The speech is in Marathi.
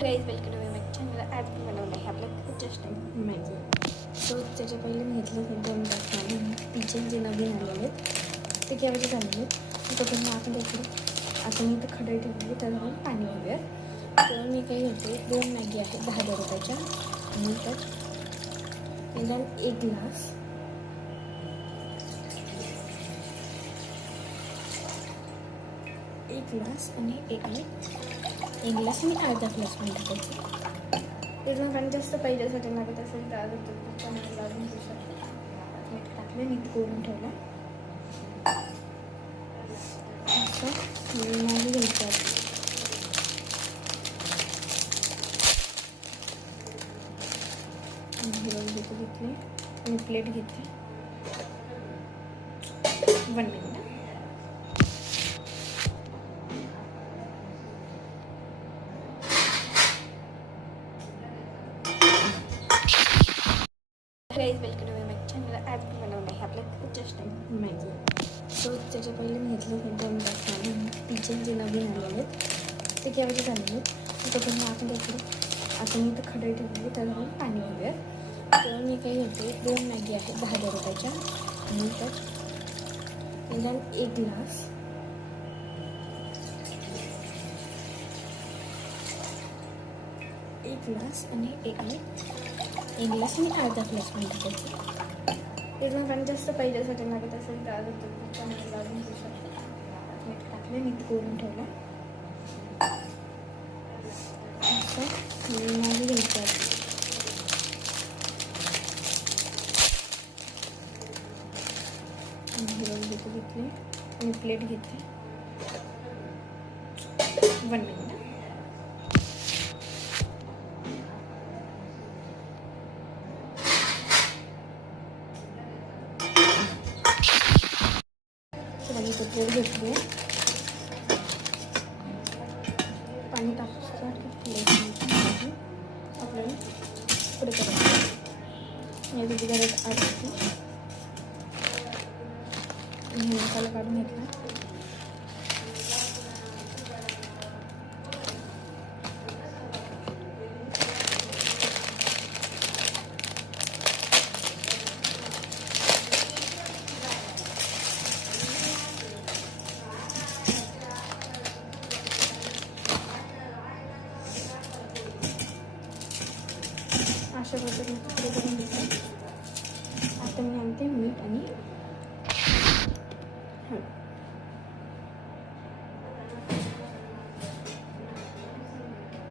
Guys welcome to my channel. आज मी बनवलं आहे आपलं जस्ट मॅगी. सो त्याच्या पहिले मी घेतलं हे 2 ग्लास पाणी. किचन जे नवीन आलेले ते केव्हाचे झालेले तोपर्यंत आपण त्याकडे आता मी इथं खडे ठेवले तर आपण पाणी घेऊया. तर मी काही घेते 2 मॅगी आहेत 10 रुपयाच्या आणि त्यात निदान 1 ग्लास आणि एक ग्लास आणि अर्धा ग्लास पाणी टाकायचं. त्याचं पाणी जास्त पाहिजे साठी लागत असेल तर अजून पाणी लागून घेऊ शकतो. मीठ टाकलं नीट करून ठेवलं. असं मॅगी घ्यायचं. घेतली आणि प्लेट घेतली. 1 minute. Guys welcome to my channel. आज मी बनवलं आहे आपलं जस्ट मॅगी. सो त्याच्या पहिले मी घेतलं हे 2 ग्लास पाणी. किचन जे नवीन आलेले ते केव्हाचे झालेले तोपर्यंत आपण त्याकडे आता मी इथं खडे ठेवले तर आपण पाणी घेऊया. तर मी काही घेते 2 मॅगी आहेत 10 रुपयाच्या आणि त्यात निदान 1 ग्लास आणि एक ग्लास आणि अर्धा ग्लास पाणी टाकायचं. त्याचं पाणी जास्त पाहिजे साठी लागत असेल तर अजून पाणी लागून घेऊ शकतो. मीठ टाकलं नीट करून ठेवलं. असं मॅगी घ्यायचं. घेतली आणि प्लेट घेतली. 1 मिनिट. प्लेट घेतली. पाणी टाकून आपल्याला पुढे करायचं. या तुझी गरज आली मसाला काढून घेतला. अशा पद्धतीने तुकडे करून घेतले. आता मी आणते मीठ आणि